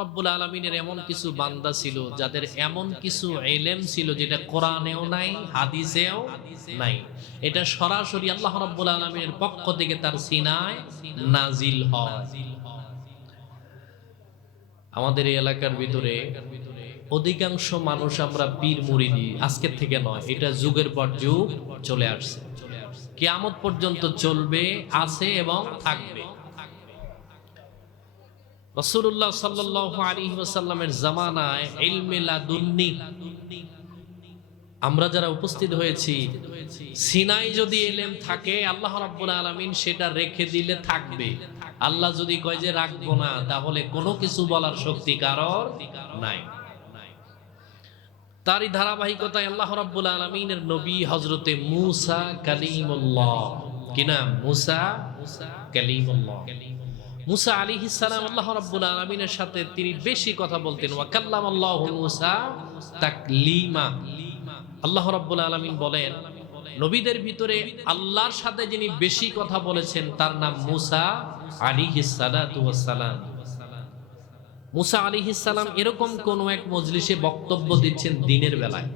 রব্বুল আলামিনের এমন কিছু বান্দা ছিল যাদের এমন কিছু ইলম ছিল যেটা কোরআনেও নাই, হাদিসেও নাই। এটা সরাসরি আল্লাহ রব্বুল আলামিনের পক্ষ থেকে তার সিনায় নাজিল হয়। আমাদের এই এলাকার ভিতরে অধিকাংশ মানুষ আমরা পীর মুরিদি, আজকের থেকে নয়, এটা যুগের পর যুগ চলে আসছে, কিয়ামত পর্যন্ত চলবে, আছে এবং থাকবে। রাসূলুল্লাহ সাল্লাল্লাহু আলাইহি ওয়াসাল্লামের জামানায় ইলমে লাদুন্নি আমরা যারা উপস্থিত হয়েছি, সিনাই যদি ইলম থাকে আল্লাহ রাব্বুল আলামিন সেটা রেখে দিলে থাকবে। আল্লাহ যদি কয় যে রাখবো না, তাহলে কোনো কিছু বলার শক্তি কারোর নাই। তারই ধারাবাহিকতায় আল্লাহ রাব্বুল আলামিনের নবী হযরতে মূসা কালিমুল্লাহ, কি নাম? মূসা কালিমুল্লাহ। মূসা আলাইহিস সালাম আল্লাহ রাব্বুল আলামিনের সাথে তিনি বেশি কথা বলতেন। ওয়া কাল্লামাল্লাহু মূসা তাকলিমা। আল্লাহ রাব্বুল আলামিন বলেন, নবীদের ভিতরে আল্লাহর সাথে যিনি বেশি কথা বলেছেন তার নাম মূসা আলাইহিস সালাতু ওয়াস সালাম। মূসা আলাইহিস সালাম এরকম কোন এক মজলিসে বক্তব্য দিচ্ছেন দিনের বেলায়।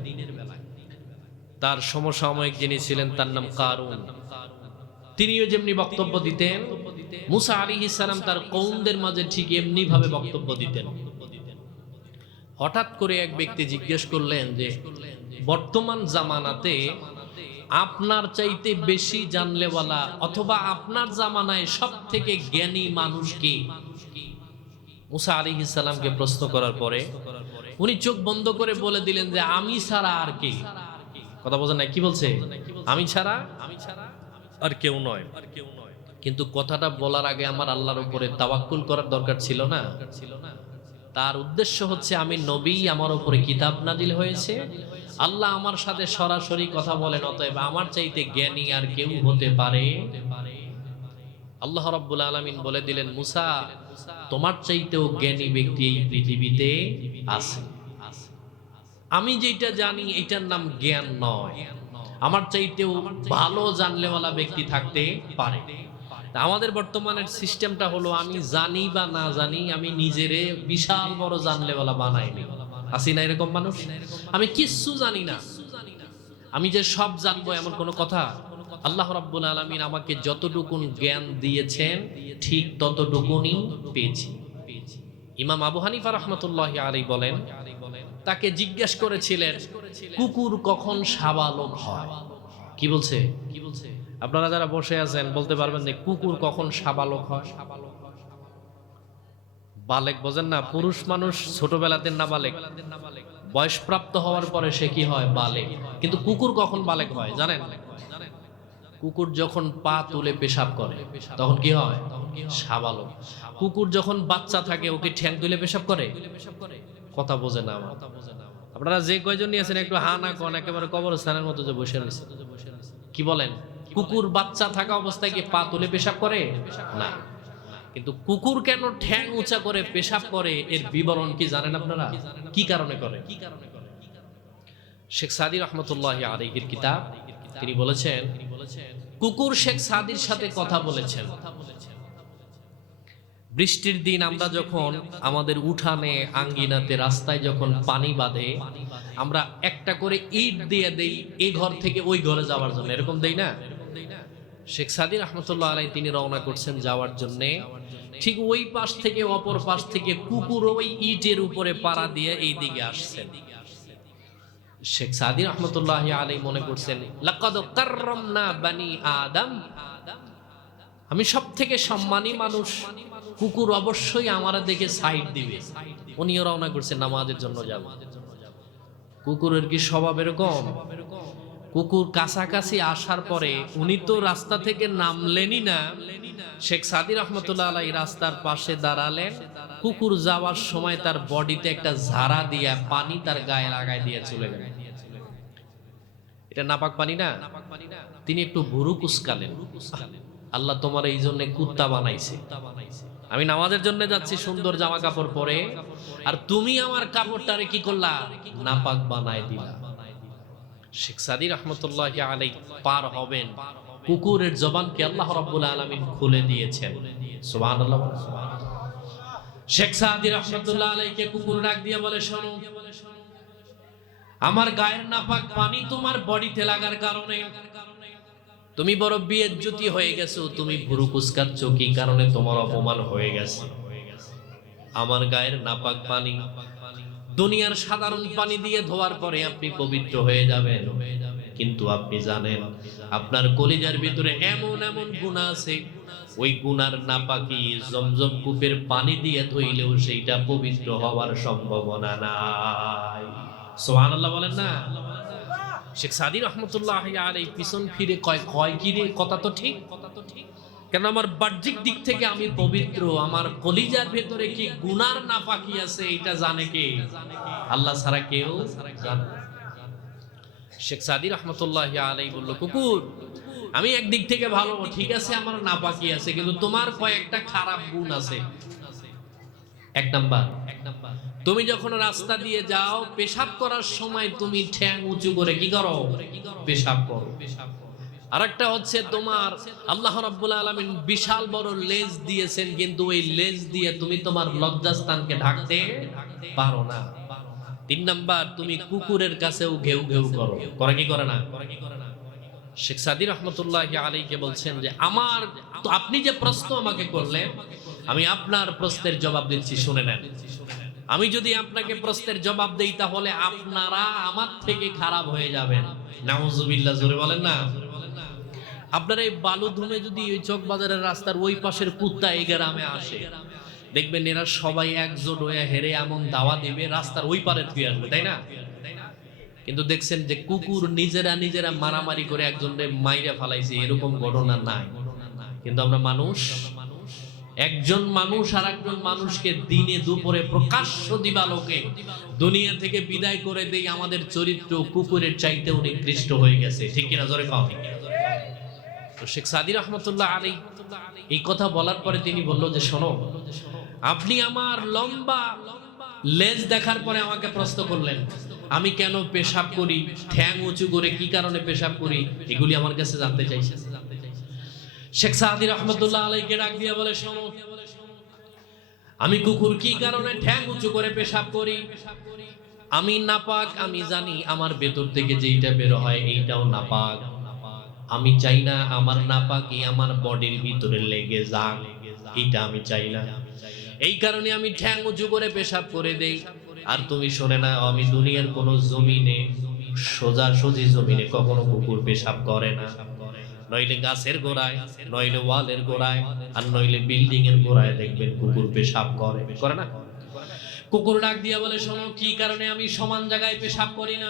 তার সমসাময়িক যিনি ছিলেন তার নাম কারুন। তিনিও যেমনি বক্তব্য দিতেন, মূসা আলাইহিস সালাম তার কওমদের মাঝে ঠিক এমনি ভাবে বক্তব্য দিতেন। হঠাৎ করে এক ব্যক্তি জিজ্ঞেস করলেন যে বর্তমান জামানাতে আপনার চাইতে বেশি জানলেওয়ালা অথবা আপনার জামানায় সবথেকে জ্ঞানী মানুষ কি? মূসা আলাইহিস সালামকে প্রশ্ন করার পরে উনি চোখ বন্ধ করে বলে দিলেন যে আমি ছাড়া আর কে? কথা বোঝেন না? কি বলছে? আমি ছাড়া আর কেউ নয়। কিন্তু কথাটা বলার আগে আমার আল্লাহর উপরে তাওয়াক্কুল করার দরকার ছিল না? তার উদ্দেশ্য হচ্ছে আমি নবী, আমার উপরে কিতাব নাজিল হয়েছে, আল্লাহ আমার সাথে সরাসরি কথা বলেন, অতএব আমার চাইতে জ্ঞানী আর কেউ হতে পারে? আল্লাহ রাব্বুল আলামিন বলে দিলেন, মূসা তোমার চাইতেও জ্ঞানী ব্যক্তি এই পৃথিবীতে আছে। আমি যেটা জানি এটার নাম জ্ঞান নয়, আমার চাইতেও ভালো জানলেওয়ালা ব্যক্তি থাকতে পারে। আমাদের বর্তমানের সিস্টেমটা হলো আমি জানি বা না জানি, আমি নিজেরে বিশাল বড় জানলেওয়ালা বানাই নি। আসি না এরকম মানুষ? আমি কিচ্ছু জানি না, আমি যে সব জানবো এমন কোনো কথা? আল্লাহ রাব্বুল আলামিন আমাকে যতটুকু জ্ঞান দিয়েছেন ঠিক ততটুকুনি পেয়েছি। ইমাম আবু হানিফা রাহমাতুল্লাহি আলাইহি বলেন, তাকে জিজ্ঞেস করেছিলেন কুকুর কখন সাবালক হয়? কি বলছে? আপনারা যারা বসে আছেন বলতে পারবেন যে কুকুর কখন সাবালক হয়? বালেক বোঝেন না? পুরুষ মানুষ ছোটবেলাতে নাবালেক, বয়সপ্রাপ্ত হওয়ার পরে সে কি হয়? বালেক। কিন্তু কুকুর কখন বালেক হয় জানেন? কুকুর যখন পা তুলে পেশাব করে তখন কি হয়? সাবালক। কুকুর যখন বাচ্চা থাকে ওকে ঠ্যাং তুলে পেশাব করে? কথা বোঝে না আমার। আপনারা যে কয়জন আছেন একটু হা না কোন, একেবারে কবরস্থানের মতো যে বসে রয়েছে। কি বলেন? কুকুর বাচ্চা থাকা অবস্থায় কি পা তুলে পেশাব করে? না। কিন্তু কুকুর কেন ঠ্যাং উঁচা করে পেশাব করে এর বিবরণ কি জানেন আপনারা? কি কারণে করে? শেখ সাদী রহমতুল্লাহি আলাইহির কিতাব, তিনি বলেছেন কুকুর শেখ সাদীর সাথে কথা বলেছেন। বৃষ্টির দিন আমরা যখন আমাদের উঠানে, আঙ্গিনাতে, রাস্তায় যখন পানি বাঁধে, আমরা একটা করে ইট দিয়ে দেই এই ঘর থেকে ওই ঘরে যাওয়ার জন্য, এরকম দেই না? শেখ সাদী রহমতুল্লাহ আলাইহি তিনি রওনা করছেন যাওয়ার জন্য, ঠিক ওই পাশ থেকে অপর পাশ থেকে কুকুর ওই ইটের উপরে পাড়া দিয়ে এই দিকে আসছেন। শেখ সাদী রহমতুল্লাহ আলাইহি মনে করছেন লাকাদ কাররামনা বানি আদম, আমি সব থেকে সম্মানী মানুষ, কুকুর অবশ্যই আমার দেখে সাইড দিবে। উনিও রওনা করছেন নামাজের জন্য যাবে। কুকুরের কি স্বভাব এরকম? কুকুর কাছাকাছি আসার পরে উনি তো রাস্তা থেকে নামলেনই না, শেখ সাদী রহমতুল্লাহ আলাইহি রাস্তার পাশে দাঁড়ালেন। কুকুর যাওয়ার সময় তার বডিতে একটা ঝাড়া দিয়া পানি তার গায়ে লাগাই দিয়ে চলে গেলেন। এটা নাপাক পানি না? তিনি একটু ভুরু কুচকালেন, আল্লাহ তোমার এই জন্য কুত্তা বানাইছে, আমি নামাজের জন্য যাচ্ছি সুন্দর জামা কাপড় পরে, আর তুমি আমার কাপড়টারে কি করলা? নাপাক বানাই দিলা। শেখ সাদী রহমতুল্লাহি আলাইহি পার হবেন, কুকুরের জবানকে আল্লাহ রাব্বুল আলামিন খুলে দিয়েছেন। সুবহানাল্লাহ। শেখ সাদি রহমতুল্লাহ আলাইহিকে কুকুর ডাক দিয়ে বলে, শোনো, আমার গায়ের নাপাক পানি তোমার বডিতে লাগার কারণে তুমি বড় বেইজ্জতি হয়ে গেছো, তুমি ভুরু কুচকাচ্ছ কি কারণে, তোমার অপমান হয়ে গেছে। আমার গায়ের নাপাক পানি দুনিয়ার সাধারণ পানি দিয়ে ধোয়ার পরে আপনি পবিত্র হয়ে যাবেন, কিন্তু আপনি জানেন আপনার কলিজার ভিতরে এমন এমন গুনাহ আছে, ওই গুনার নাপাকি জমজম কূপের পানি দিয়ে ধুইলেও সেইটা পবিত্র হওয়ার সম্ভাবনা নাই। সুবহানাল্লাহ বলেন না? শেখ সাদি রহমতুল্লাহ আলাইহি পিছন ফিরে কয় কি রে, কথা তো ঠিক, কেন আমার বাহ্যিক দিক থেকে আমি পবিত্র, আমার কলিজার ভেতরে কি গুনার নাপাকি আছে এটা জানে কে? আল্লাহ ছাড়া কেউ জানে না। শেখ সাদি রহমতুল্লাহ আলাইহি বলল, কুকুর আমি একদিক থেকে ভালো, ঠিক আছে আমার নাপাকি আছে, কিন্তু তোমার কয়েকটা খারাপ গুণ আছে। এক নাম্বার, তুমি যখন রাস্তা দিয়ে যাও পেশাব করার সময় তুমি ঠ্যাং উঁচু করে কি করো? পেশাব করো। আরেকটা হচ্ছে তোমার আল্লাহ রাব্বুল আলামিন বিশাল বড় লেজ দিয়েছেন, কিন্তু ওই লেজ দিয়ে তুমি তোমার লজ্জাস্থানকে ঢাকতে পারো না। তিন নাম্বার, তুমি কুকুরের কাছেও ঘেউ ঘেউ করো, করে কি করে না? শেখ সাদি রহমতুল্লাহ আলাইহিকে বলছেন যে আমার তো আপনি যে প্রশ্ন আমাকে করলেন, আমি আপনার প্রশ্নের জবাব দিচ্ছি, শুনে নেন। আমি যদি আপনাকে প্রশ্নের জবাব দেই তাহলে আপনারা আমার থেকে খারাপ হয়ে যাবেন। নাউজুবিল্লাহ, জোরে বলেন না। আপনার এই বালু ধুমে যদি ওই চকবাজারের রাস্তার ওই পাশের কুত্তা এই গ্রামে আসে, দেখবেন এরা সবাই একজোট হয়ে হেরে এমন দাওয়া দিবে রাস্তার ওই পারে ধুয়ে আসবে, তাই না? কিন্তু দেখছেন যে কুকুর নিজেরা মারামারি করে একজনকে মাইরে ফেলাইছে, এরকম ঘটনা নাই। কিন্তু আমরা মানুষ, একজন মানুষ আর একজন মানুষকে দিনে দুপুরে প্রকাশ্য দিবালোকে দুনিয়া থেকে বিদায় করে দেই, আমাদের চরিত্র কুকুরের চাইতেও নিকৃষ্ট হয়ে গেছে, ঠিক কিনা? জোরে কও। তো শেখ সাদি রহমতুল্লাহ আলাইহি এই কথা বলার পরে তিনি বলল যে, শোনো, আপনি আমার লম্বা লেজ দেখার পরে আমাকে প্রশ্ন করলেন আমি কেন পেশাব করি, ঠ্যাং উঁচু করে কি কারণে পেশাব করি, এগুলি আমার কাছে জানতে চাইছেন। শেখ সাদি রহমতুল্লাহ আলাইহিকে ডাক দিয়ে বলে, শোনো, আমি কুকুর কি কারণে ঠ্যাং উঁচু করে পেশাব করি, আমি নাপাক, আমি জানি আমার ভেতর থেকে যেইটা বের হয় এইটাও নাপাক, আমি চাই না আমার নাপাকি আমার বডির ভিতরে লেগে যাক, এটা আমি চাই না, এই কারণে আমি ঠ্যাং উঁচু করে পেশাব করে দেই। আর তুমি শোনে না, আমি দুনিয়ার কোন জমিনে, সোজাসুজি জমিনে কখনো কুকুর পেশাব করে না, নইলে গাছের গোড়ায়, নইলে ওয়ালের গোড়ায়, আর নইলে বিল্ডিং এর গোড়ায় দেখবেন কুকুর পেশাব করে, করে না? কুকুর ডাক দিয়া বলে, শোনো, কি কারণে আমি সমান জায়গায় পেশাব করি না,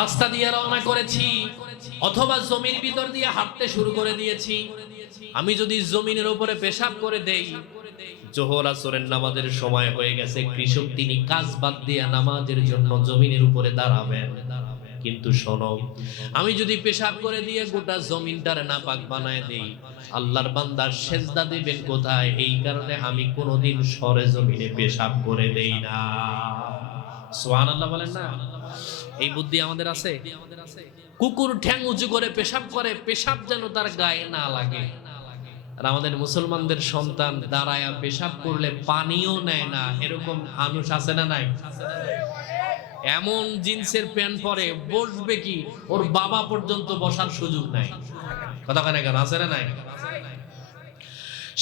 রাস্তা দিয়ে রওনা করেছি অথবা জমির ভিতর দিয়ে হাঁটতে শুরু করে দিয়েছি, আমি যদি জমিনের উপরে পেশাব করে দেই, জোহর আসরের নামাজের সময় হয়ে গেছে, কৃষক তিনি কাজ বাদ দিয়ে নামাজের জন্য জমিনের উপরে দাঁড়াবেন, কিন্তু শোনো, আমি যদি পেশাব করে দিয়ে গোটা জমিনটার নাপাক বানায় দেই, আল্লাহর বান্দা সেজদা দিবেন কোথায়? এই কারণে আমি কোনোদিন সরে জমিনে পেশাব করে দেই না। সুবহানাল্লাহ বলেন না? এই বুদ্ধি আমাদের আছে? কুকুর ঠ্যাং উঁচু করে পেশাব করে, পেশাব যেন তার গায়ে না লাগে। আর আমাদের মুসলমানদের সন্তান দাঁড়ায়া পেশাব করলে পানিও নেয় না, এরকম মানুষ আছে না নাই? এমন জিন্সের প্যান্ট পরে বসবে কি, ওর বাবা পর্যন্ত বসার সুযোগ নাই। কথা কেন কেন আছে না নাই?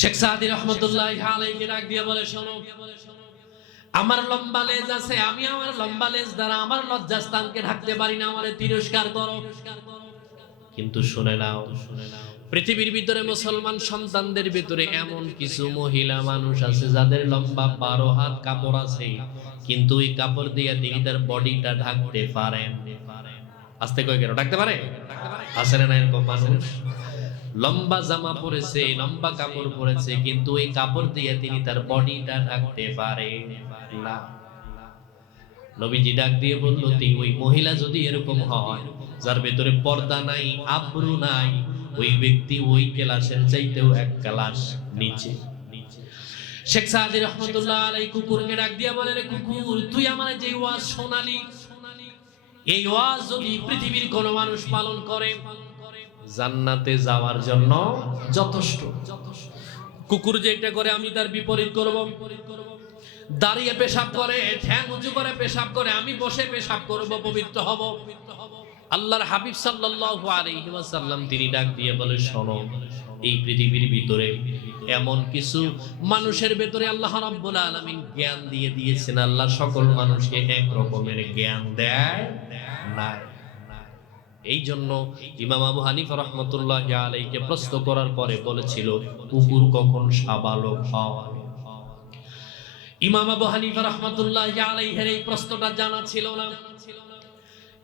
শেখ সাদি রহমতুল্লাহ আলাইহি ডাক দিয়ে বলে, শোনো, আমার লম্বা লেজ আছে, আমি আমার লম্বা লেজ দ্বারা আমার লজ্জাস্থানকে ঢাকতে পারি না, আমারে তিরস্কার করো। কিন্তু শুনে নাও, পৃথিবীর ভিতরে মুসলমান সন্তানদের ভিতরে এমন কিছু মহিলা মানুষ আছে যাদের লম্বা 12 হাত কাপড় আছে, কিন্তু ওই কাপড় দিয়ে তিনি তার বডিটা ঢাকতে পারেন। আস্তে কই কেন ঢাকতে পারে? আছে না এরকম মানুষ? লম্বা জামা পরেছে, লম্বা কাপড় পরেছে, কিন্তু এই কাপড় দিয়ে তিনি তার বডিটা ঢাকতে পারে না। নবীজি ডাক দিয়ে বলল, ওই মহিলা যদি এরকম হয়, যার ভেতরে পর্দা নাই, আব্রু নাই, ওই ব্যক্তি ওই ক্লাসের চাইতেও এক ক্লাস নিচে। শেখ সাদি রহমতুল্লাহ আলাইহি কুকুরকে ডাক দিয়ে বলে, রে কুকুর, তুই আমার যে ওয়াজ শোনালি, এই ওয়াজ যদি পৃথিবীর কোন মানুষ পালন করে জান্নাতে যাওয়ার জন্য যথেষ্ট। কুকুর যেটা করে আমি তার বিপরীত করব। দাঁড়িয়ে পেশাব করে, ঠ্যাং উঁচু করে পেশাব করে, আমি বসে পেশাব করব, পবিত্র হব। আল্লাহর হাবিব সাল্লাল্লাহু আলাইহি ওয়াসাল্লাম তিনি ডাক দিয়ে বলে, শোনো, এই পৃথিবীর ভিতরে এমন কিছু মানুষের ভেতরে আল্লাহ রাব্বুল আলামিন জ্ঞান দিয়ে দিয়েছেন, আল্লাহ সকল মানুষকে এক রকমের জ্ঞান দেয় না। এই জন্য ইমাম আবু হানিফা রাহমাতুল্লাহি আলাইহিকে প্রশ্ন করার পরে বলেছিল, কুকুর কখন সাবালক হয়? ইমাম আবু হানিফা রাহমাতুল্লাহি আলাইহির এই প্রশ্নটা জানা ছিল না,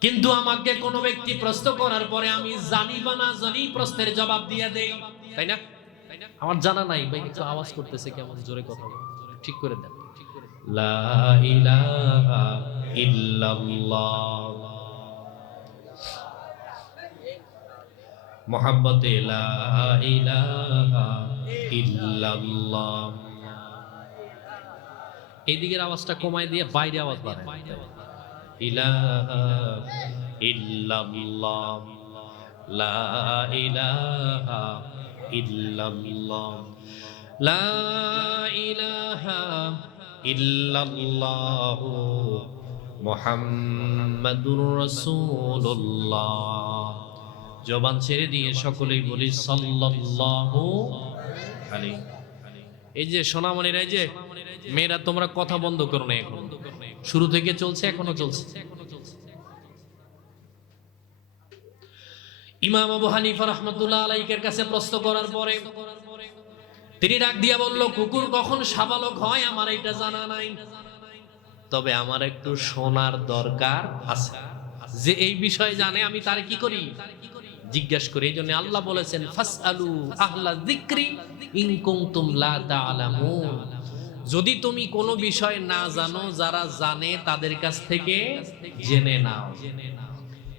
কিন্তু আমাকে কোনো ব্যক্তি প্রশ্ন করার পরে আমি জানি বা না জানি প্রশ্নের জবাব দিয়ে দেই, তাই না? আমার জানা নাই ভাই, একটু আওয়াজ করতেছে, কেমন জোরে কথা বল, ঠিক করে দেন। লা ইলাহা ইল্লাল্লাহ মুহাম্মাদে লা ইলাহা ইল্লাল্লাহ। এইদিকের আওয়াজটা কমায় দিয়ে বাইরে আওয়াজ বাড়ায়। ইলাহা ইল্লাল্লাহ লা ইলাহা ইল্লাল্লাহ লা ইলাহা ইল্লাল্লাহ মুহাম্মাদুর রাসূলুল্লাহ। জবান ছেড়ে দিয়ে সকলেই বলি সাল্লাল্লাহু আলাইহি। এই যে সোনামণিরা, এই যে মেয়েরা, তোমরা কথা বন্ধ করো না, এখন শুরু থেকে চলছে, এখনো চলছে। ইমাম আবু হানিফা রাহমাতুল্লাহ আলাইহির কাছে প্রশ্ন করার পরে তিনি ডাক দিয়া বলল, কুকুর কখন সাবালক হয় আমার এটা জানা নাই, তবে আমার একটু শোনার দরকার আছে। যে এই বিষয়ে জানে আমি তারে কি করি, জিজ্ঞেস করি। এই জন্য আল্লাহ বলেছেন, ফাসআলু আহলা যিকরি ইন কুনতুম লা তা'লামুন। যদি তুমি কোনো বিষয় না জানো, যারা জানে তাদের কাছ থেকে জেনে নাও।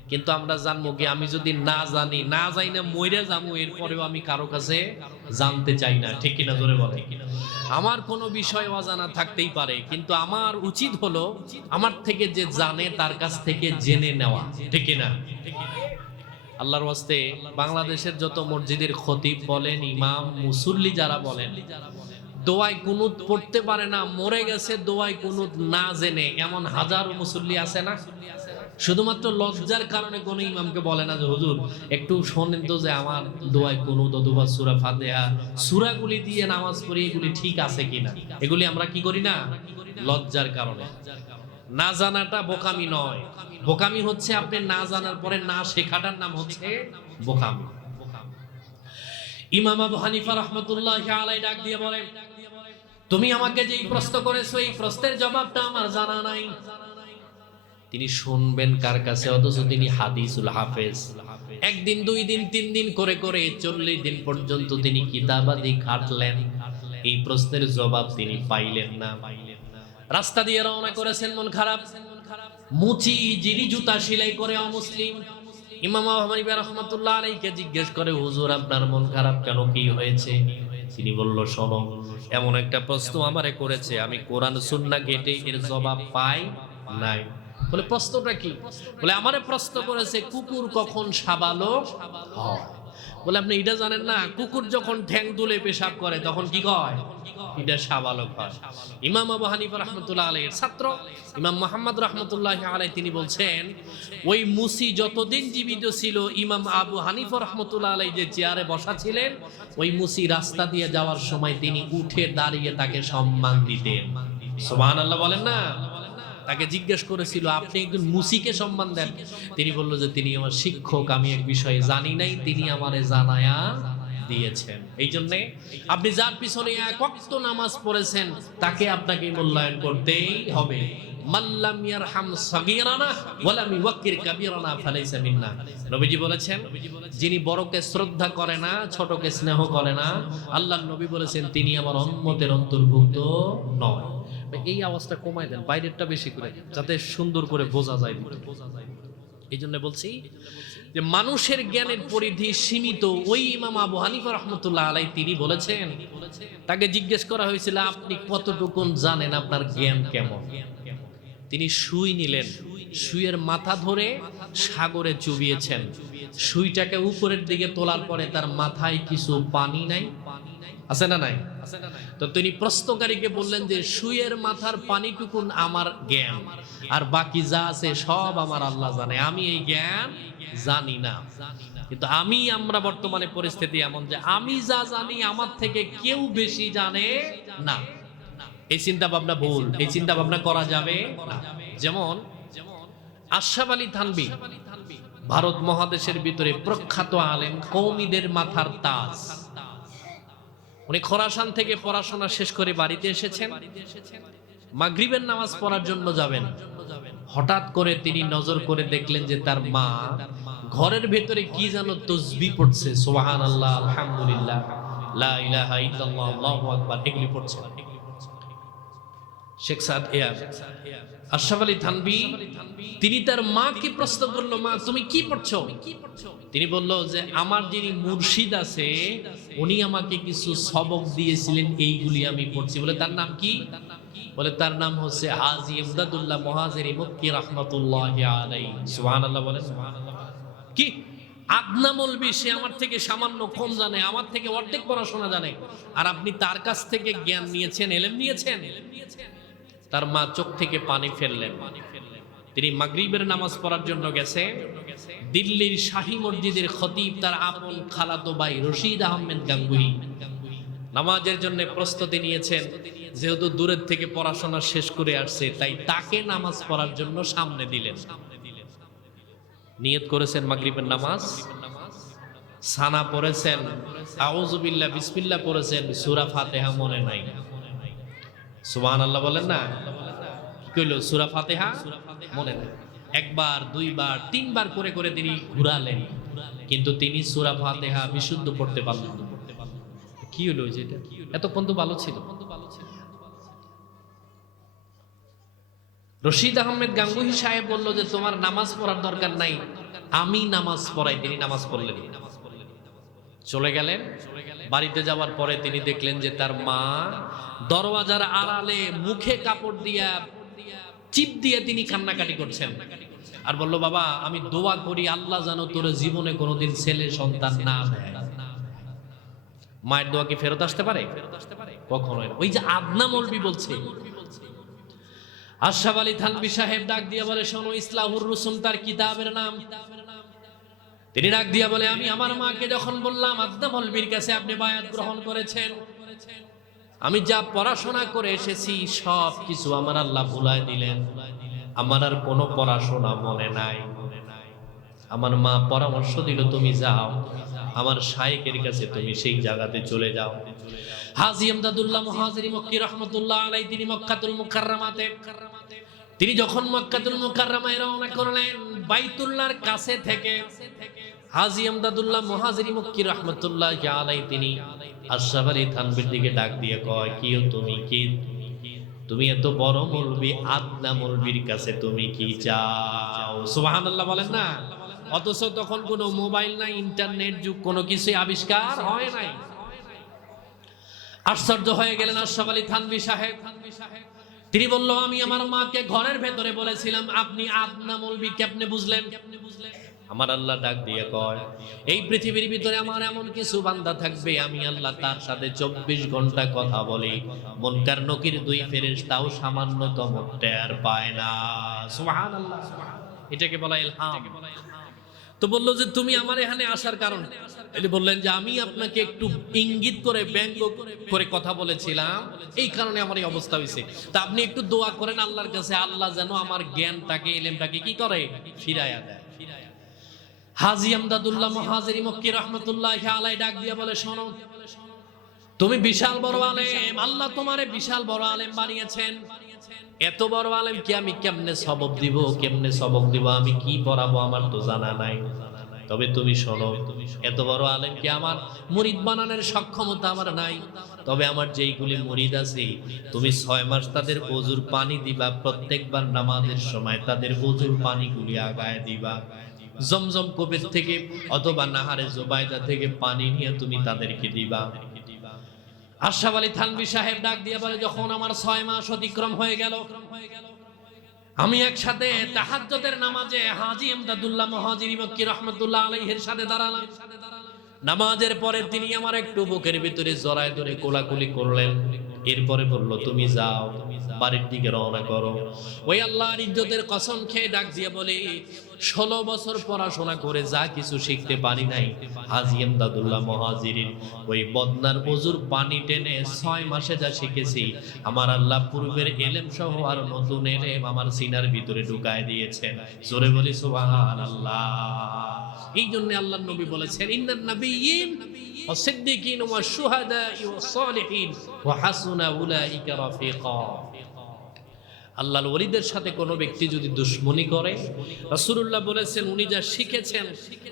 কিন্তু আমরা জানবো কি, আমি যদি না জানি, না যাই না মইরা যাবো, এরপরেও আমি কারো কাছে জানতে চাই না, ঠিক কিনা জোরে বলে। আমার কোনো বিষয় অজানা থাকতেই পারে, কিন্তু আমার উচিত হলো আমার থেকে যে জানে তার কাছ থেকে জেনে নেওয়া, ঠিক কিনা? আল্লাহর ওয়াস্তে বাংলাদেশের যত মসজিদের খতিব বলেন, ইমাম, মুসল্লি যারা বলেন, দোয়ায় কুনুত পড়তে পারে না, মরে গেছে দোয়ায় কুনুত না জেনে, এমন হাজারো মুসল্লি আছে না? শুধুমাত্র লজ্জার কারণে কোন ইমামকে বলে না যে হুজুর একটু শোনেন তো, যে আমার দোয়ায় কুনুত অথবা সূরা ফাতিহা, সূরাগুলি দিয়ে নামাজ পড়ি, এগুলি ঠিক আছে কিনা। এগুলি আমরা কি করি না, লজ্জার কারণে। না জানাটা বোকামি নয়, বোকামি হচ্ছে আপনি না জানার পরে না শেখাটার নাম হচ্ছে বোকামি। ইমাম আবু হানিফা রাহমাতুল্লাহি আলাইহি ডাক দিয়ে বলেন, তুমি আমাকে যে প্রশ্ন করেছো, এই প্রশ্নের জবাবটা আমার জানা নাই। তিনি শুনবেন কার কাছে, অথচ তিনি হাদিসুল হাফেজ। একদিন, দুই দিন, তিন দিন করে করে 40 দিন পর্যন্ত তিনি কিতাবাদি খাটলেন, এই প্রশ্নের জবাব তিনি পাইলেন না। রাস্তা দিয়ে রওনা করেছেন মন খারাপ, মুচি জিরি জুতা সেলাই করে অমুসলিম। ইমাম আবু হানিফা রাহমাতুল্লাহ আলাইহিকে জিজ্ঞেস করে, হুজুর আপনার মন খারাপ কেন, কি হয়েছে? তিনি বলল, শোনো, এমন একটা প্রশ্ন আমারে করেছে, আমি কোরআন সুন্নাহ ঘেটে এর জবাব পাই নাই। বলে প্রশ্নটা কি? বলে আমারে প্রশ্ন করেছে, কুকুর কখন সাবালক হয়। বলে আপনি এটা জানেন না, কুকুর যখন ঠ্যাং তুলে পেশাব করে তখন কি কয়, এটা সাবালক হয়। ইমাম আবু হানিফা রাহমাতুল্লাহ আলাইহির ছাত্র ইমাম মুহাম্মদ রাহমাতুল্লাহি আলাইহি তিনি বলছেন, ওই মুসি যতদিন জীবিত ছিল, ইমাম আবু হানিফা রাহমাতুল্লাহ আলাইহি যে চেয়ারে বসা ছিলেন, ওই মুসি রাস্তা দিয়ে যাওয়ার সময় তিনি উঠে দাঁড়িয়ে তাকে সম্মান দিতেন। সুবহানাল্লাহ বলেন না? তাকে জিজ্ঞেস করেছিল, আপনি একজন মুসিকে সম্মান দেন? তিনি বলল যে তিনি আমার শিক্ষক, আমি এক বিষয়ে জানি নাই, তিনি আমারে জানায়া দিয়েছেন। এই জন্য আপনি যার পিছনে এক ওয়াক্ত নামাজ পড়েছেন, তাকে আপনাকে মূল্যায়ন করতেই হবে। মাল্লাম ইয়ারহাম সাগীরানা ওয়া লাম ইওয়াক্কির কাবীরানা ফালাইসা মিন্না। নবীজি বলেছেন, যিনি বড়কে শ্রদ্ধা করে না, ছোটকে স্নেহ করে না, আল্লাহর নবী বলেছেন তিনি আমার উম্মতের অন্তর্ভুক্ত নয়। এই আওয়াজটা কমায় দেন, বাইরেরটা বেশি করে, যাতে সুন্দর করে বোঝা যায়। এই জন্য বলছি যে মানুষের জ্ঞানের পরিধি সীমিত। ওই ইমাম আবু হানিফা রাহমাতুল্লাহ আলাইহি তিনি বলেছেন, তাকে জিজ্ঞেস করা হয়েছিল, আপনি কতটুকু জানেন, আপনার জ্ঞান কেমন? তিনি সুই নিলেন, সুইয়ের মাথা ধরে সাগরে চুবিয়েছেন। সুইটাকে উপরের দিকে তোলার পরে তার মাথায় কিছু পানি নাই, আছে না নাই? তো তিনি প্রশ্নকারীকে বললেন যে সুয়ের মাথার পানিটুকুন আমার জ্ঞান, আর বাকি যা আছে সব আমার আল্লাহ জানে, আমি এই জ্ঞান জানি না। কিন্তু আমরা বর্তমানে পরিস্থিতি এমন যে আমি যা জানি আমার থেকে কেউ বেশি জানে না। এই চিন্তা ভাবনা ভুল, এই চিন্তা ভাবনা করা যাবে না। যেমন আশরাফ আলী থানভী, ভারত মহাদেশের ভিতরে প্রখ্যাত আলেম, কওমীদের মাথার তাজ। উনি খোরাসান থেকে পড়াশোনা শেষ করে বাড়িতে এসেছেন, মাগরিবের নামাজ পড়ার জন্য যাবেন। হঠাৎ করে তিনি নজর করে দেখলেন যে তার মা ঘরের ভেতরে কি যেন তাসবিহ পড়ছে, সুবহানাল্লাহ, আলহামদুলিল্লাহ, লা ইলাহা ইল্লাল্লাহ, আল্লাহু আকবার, এগুলি পড়ছে। শেখ সাদ আশরাফ আলী থানভী তিনি তার মাকে প্রশ্ন করলো, মা তুমি কি পড়ছো? তিনি বলল যে আমার যিনি মুর্শিদ আছে উনি আমাকে কিছু সবক দিয়েছিলেন, এইগুলি আমি পড়ছি। বলে তার নাম কি? বলে তার নাম হচ্ছে হাজী ইমদাদুল্লাহ মুহাজিরি মক্কি রাহমাতুল্লাহি আলাইহি। সুবহানাল্লাহ বলেন। কি আদনা মৌলবী, সে আমার থেকে সামান্য কম জানে, আমার থেকে অর্ধেক পড়াশোনা জানে, আর আপনি তার কাছ থেকে জ্ঞান নিয়েছেন, এলেম নিয়েছেন। তার মা চোখ থেকে পানি ফেললেন। তিনি মাগরিবের নামাজ পড়ার জন্য গেছে। দিল্লির শাহী মসজিদের খতিব তার আপন খালাতো ভাই রশিদ আহমেদ গাঙ্গুহি নামাজের জন্য প্রস্তুতি নিয়েছেন। যেহেতু দূরের থেকে পড়াশোনা শেষ করে আসছে, তাই তাকে নামাজ পড়ার জন্য সামনে দিলেন। নিয়ত করেছেন মাগরিবের নামাজ, সানা পড়েছেন, আউযু বিল্লাহ বিসমিল্লাহ পড়েছেন, সূরা ফাতিহা মনে নাই। সুবহানাল্লাহ বলেন না? কি কইলো? সূরা ফাতিহা মনে নাই। একবার, দুইবার, তিনবার করে করে তিনি ঘুরালেন, কিন্তু তিনি সূরা ফাতিহা বিশুদ্ধ পড়তে পারলেন না। কি হলো? যেটা এতক্ষণ তো ভালো ছিল। রশিদ আহমেদ গাঙ্গুহি সাহেব বলল যে তোমার নামাজ পড়ার দরকার নাই, আমি নামাজ পড়াই। তিনি নামাজ পড়লেন, চলে গেলেন। বাড়িতে যাওয়ার পরে তিনি দেখলেন যে তার মা দরওয়াজার আড়ালে মুখে কাপড় দিয়া চিপ দিয়ে তিনি কান্নাকাটি করছেন, আর বলল, বাবা আমি দোয়া করি আল্লাহ যেন তোর জীবনে কোনোদিন ছেলে সন্তান না দেয়। মায়ের দোয়া কি ফেরত আসতে পারে? কখনোই না। ওই যে আদনা মৌলবী বলছে। আশরাফ আলী থানভী সাহেব ডাক দিয়ে বলে, শোনো, ইসলাহুর রুসুম তার কিতাবের নাম। তিনি ডাক দিয়া বলে, আমি আমার মাকে যখন বললাম আদনা মৌলবীর কাছে আপনি বায়াত গ্রহণ করেছেন, আমি যা পড়াশোনা করে এসেছি সব কিছু আমার আল্লাহ ভুলায় দিলেন, আমার আর কোনো পড়াশোনা মনে নাই। আমার মা পরামর্শ দিল, তুমি যাও আমার শায়েখের কাছে, তুমি সেই জায়গাতে চলে যাও। হাজী ইমদাদুল্লাহ মুহাজিরি মক্কি রাহমাতুল্লাহ আলাইহি তিনি মক্কাতুল মুকাররমাতে, তিনি যখন মক্কাতুল মুকাররমায় রওনা করলেন, বাইতুল্লাহর কাছে থেকে হাজী ইমদাদুল্লাহ মুহাজিরি মক্কি রাহমাতুল্লাহ আলাইহি তিনি আশরাফ আলী থানভীর দিকে ডাক দিয়ে কয়, কি তুমি কি, তুমি এত বড় মৌলবী, আদনা মৌলবীর কাছে তুমি কি চাও? সুবহানাল্লাহ বলেন না? অথচ তখন কোনো মোবাইল নাই, ইন্টারনেট যুগ, কোনো কিছু আবিষ্কার হয় নাই। আশ্চর্য হয়ে গেলেন আশরাফ আলী থানভী সাহেব। তিনি বলল, আমি আমার মাকে ঘরের ভেতরে বলেছিলাম, আপনি আদনা মৌলবী কেমনে বুঝলেন? আমার আল্লাহ ডাক দিয়ে কয়, এই পৃথিবীর ভিতরে আমার এমন কিছু বান্দা থাকবে, আমি আল্লাহ তার সাথে 24 ঘন্টা কথা বলি, মুনকার নকির 2 ফেরেশতাও সামান্যতম টের পায় না। সুবহানাল্লাহ, এটাকে বলা ইলহাম। তো বললো যে তুমি আমার এখানে আসার কারণ? তিনি বললেন যে আমি আপনাকে একটু ইঙ্গিত করে ব্যঙ্গ করে কথা বলেছিলাম, এই কারণে আমার এই অবস্থা হয়েছে। তা আপনি একটু দোয়া করেন আল্লাহর কাছে, আল্লাহ যেন আমার জ্ঞানটাকে, ইলমটাকে কি করে, ফিরাইয়া দেয়। হাজী ইমদাদুল্লাহ মুহাজিরি মক্কি রাহমাতুল্লাহি আলাইহি ডাক দিয়ে বলে, শোনো, তুমি বিশাল বড় আলেম, আল্লাহ তোমারে বিশাল বড় আলেম বানিয়েছেন। এত বড় আলেমকে আমি কেমনে সবক দিব, কেমনে সবক দিব, আমি কি পড়াবো আমার তো জানা নাই। তবে তুমি শোনো, এত বড় আলেমকে আমার মুরিদ বানানোর সক্ষমতা আমার নাই, তবে আমার যেইগুলি মুরিদ আছে, তুমি 6 মাস তাদের ওযুর পানি দিবা, প্রত্যেকবার নামাজের সময় তাদের ওযুর পানিগুলি আগায় দিবা, জমজম কূপের থেকে অথবা নাহারে জুবাইদা থেকে পানি নিয়ে তুমি তাদেরকে দিবা। আশরাফ আলী থানভী সাহেব ডাক দিয়ে বলে, যখন আমার 6 মাস অতিক্রম হয়ে গেল, আমি একসাথে তাহাজ্জুদের নামাজে হাজী ইমদাদুল্লাহ মুহাজিরি মক্কি রাহমাতুল্লাহ আলাইহির সাথে দাঁড়ালাম। নামাজের পরে তিনি আমার একটু বুকের ভিতরে জড়ায় ধরে কোলাকুলি করলেন, এরপরে বলল তুমি যাও, বাড়ির দিকে রওনা করো। ওই আল্লাহর ইজ্জতের কসম খেয়ে ডাক দিয়ে বলে 16 বছর পড়াশোনা করে যা কিছু শিখতে পারি নাই, হাজী ইমদাদুল্লাহ মুহাজিরির ওই বদনার ওযুর পানি টেনে 6 মাসে যা শিখেছি, আমার আল্লাহ পূর্বের ইলম সহ আর নতুন ইলম আমার সিনার ভিতরে ঢুকায় দিয়েছেন। জোরে বলি সুবহানাল্লাহ। এই জন্য আল্লাহর নবী বলেছেন ইন্নান নাবিয়্যিন ওয়াস সিদ্দিকিন ওয়াস শুহাদা ওয়াস সালিহিন ওয়া হাসুনা উলাইকা রাফিকা। আল্লাহর ওলিদের সাথে কোনো ব্যক্তি যদি দুশমনি করে, রাসূলুল্লাহ বলেছেন উনি যা শিখেছেন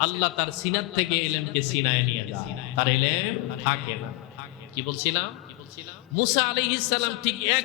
আল্লাহ তার সিনার থেকে ইলমকে সিনায় নিয়ে যায়, তার ইলম থাকে না। কি বলছিলাম? মুসা আলাইহিস সালাম ঠিক এক